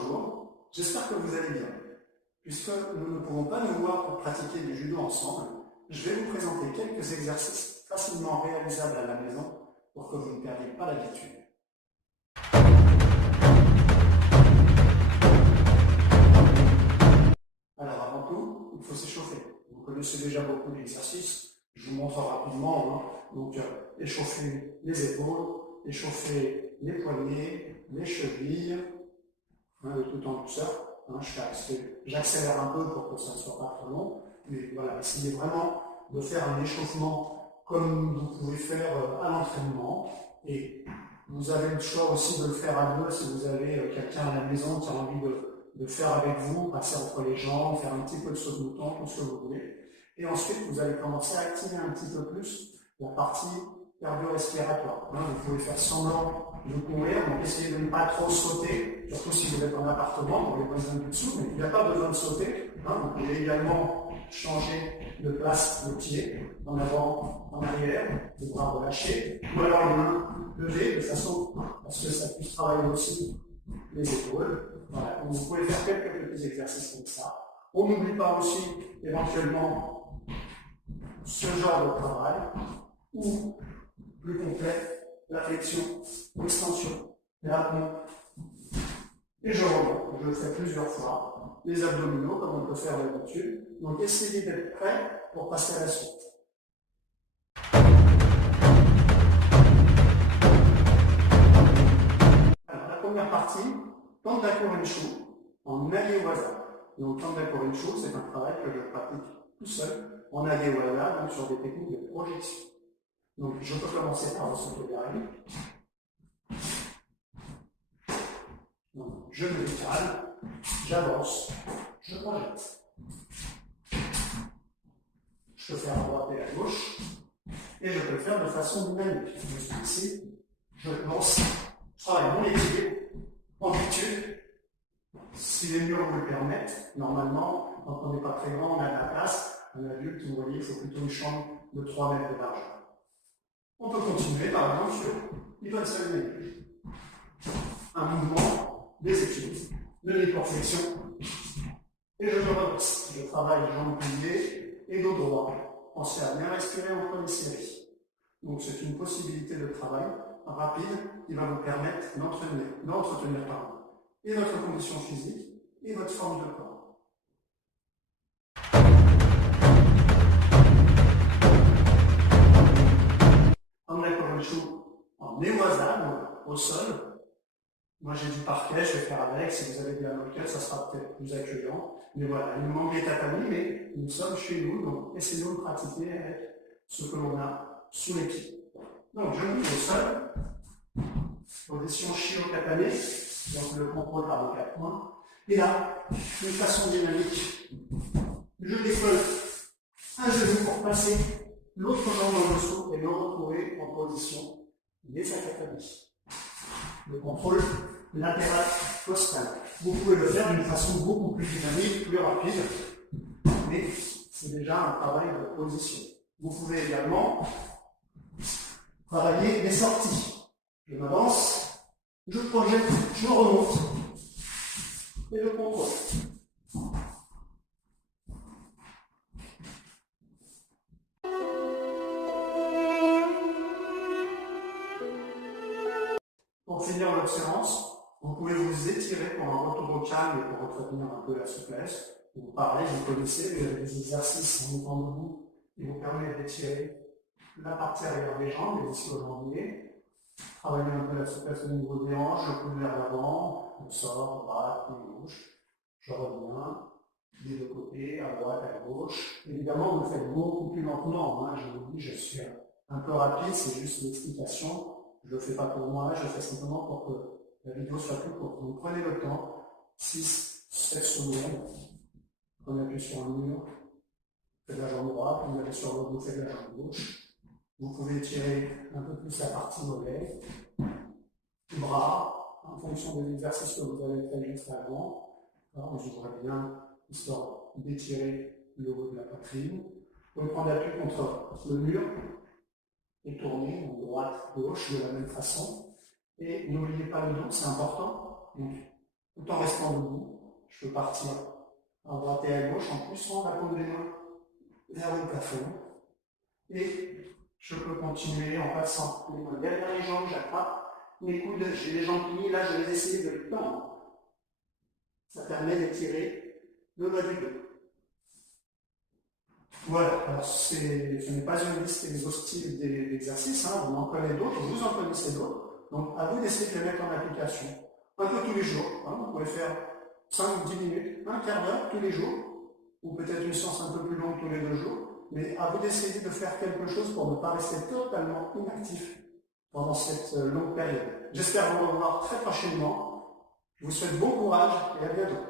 bonjour, j'espère que vous allez bien. Puisque nous ne pouvons pas nous voir pour pratiquer du judo ensemble, je vais vous présenter quelques exercices facilement réalisables à la maison pour que vous ne perdiez pas l'habitude. Alors avant tout, il faut s'échauffer. Vous connaissez déjà beaucoup d'exercices, je vous montre rapidement. Donc échauffer les épaules, échauffer les poignets, les chevilles, tout en douceur. J'accélère un peu pour que ça ne soit pas trop long, mais voilà, essayez vraiment de faire un échauffement comme vous pouvez faire à l'entraînement. Et vous avez le choix aussi de le faire à deux si vous avez quelqu'un à la maison qui a envie de faire avec vous, passer entre les jambes, faire un petit peu de saut de mouton, tout ce que vous voulez. Et ensuite, vous allez commencer à activer un petit peu plus la partie cardio-respiratoire. Vous pouvez faire semblant de courir, donc essayez de ne pas trop sauter, surtout si vous êtes en appartement, pour les voisins du dessous, mais il n'y a pas besoin de sauter. Vous pouvez également changer de place de pied, en avant, en arrière, les bras relâchés, ou alors les mains levées de façon à ce que ça puisse travailler aussi les épaules. Voilà. Donc vous pouvez faire quelques petits exercices comme ça. On n'oublie pas aussi éventuellement ce genre de travail, ou plus complet, la flexion, l'extension, la pompe, et je remonte. Je le fais plusieurs fois. Les abdominaux, comme on peut faire d'habitude. Donc essayez d'être prêt pour passer à la suite. Alors la première partie, Tanda Kōrin-shū, en Age-waza. Donc Tanda Kōrin-shū, c'est un travail que je pratique tout seul, en Age-waza, donc sur des techniques de projection. Donc je peux commencer par le saut derrière. Donc je me décale, j'avance, je projette. Je peux faire à droite et à gauche, et je peux le faire de façon dynamique. Je suis ici, je lance, je travaille mon équilibre, amplitude. Si les murs vous le permettent, normalement, quand on n'est pas très grand, on a de la place. Un adulte, vous voyez, il faut plutôt une chambre de 3 mètres de largeur. On peut continuer par exemple sur l'hyperexternalité. Un mouvement des équilibres, de l'hyperflexion, et je me redresse. Je travaille jambes pliées et dos droit. Pensez à bien respirer entre les séries. Donc c'est une possibilité de travail rapide qui va vous permettre d'entretenir et votre condition physique et votre forme de corps. En Age-waza, au sol. Moi j'ai du parquet, je vais faire avec. Si vous avez bien moquette, ça sera peut-être plus accueillant. Mais voilà, il nous manque des tatamis, mais nous sommes chez nous, donc essayons de pratiquer avec ce que l'on a sous les pieds. Donc je me mets au sol, position Shio-katame, donc le contrôle par les 4 points. Et là, d'une façon dynamique, je décolle un genou pour passer l'autre jambe en dessous et me retrouver en position des akatami. Le contrôle latéral costal. Vous pouvez le faire d'une façon beaucoup plus dynamique, plus rapide, mais c'est déjà un travail de position. Vous pouvez également travailler les sorties. Je m'avance, je projette, je remonte et je contrôle. Pour finir notre séance, vous pouvez vous étirer pour un retour au calme et pour entretenir un peu la souplesse. Vous pareil, vous connaissez, vous avez des exercices en étant debout qui vous permettent d'étirer la partie arrière des jambes, les ischio-jambiers. Travailler un peu la souplesse au niveau des hanches, je coude vers l'avant, on sort, droite, gauche. Je reviens, des deux côtés, à droite, à gauche. Évidemment, vous le faites beaucoup plus lentement. Je vous dis, je suis un peu rapide, c'est juste l'explication. Je ne le fais pas pour moi, je le fais simplement pour que la vidéo soit plus courte. Donc prenez le temps, 6, 7 secondes. On appuie sur un mur, faites la jambe droite, vous allez sur l'autre, vous faites la jambe gauche. Vous pouvez étirer un peu plus la partie mollet, bras, en fonction des exercices que vous avez fait juste avant. Alors, vous ouvrez bien, histoire d'étirer le haut de la poitrine. Vous pouvez prendre appui contre le mur et tourner en droite, gauche de la même façon. Et n'oubliez pas le dos, c'est important. Donc, tout en restant debout. Je peux partir à droite et à gauche, en poussant la paume des mains vers le plafond. Et je peux continuer en passant les mains derrière les jambes, j'attrape mes coudes, j'ai les jambes pliées, là je vais essayer de les tendre. Ça permet d'étirer le bas du dos. Voilà, alors ce n'est pas une liste exhaustive d'exercices, hein, on en connaît d'autres, vous en connaissez d'autres, donc à vous d'essayer de les mettre en application. Un peu tous les jours, hein, vous pouvez faire 5 ou 10 minutes, un quart d'heure tous les jours, ou peut-être une séance un peu plus longue tous les 2 jours, mais à vous d'essayer de faire quelque chose pour ne pas rester totalement inactif pendant cette longue période. J'espère vous revoir très prochainement. Je vous souhaite bon courage et à bientôt.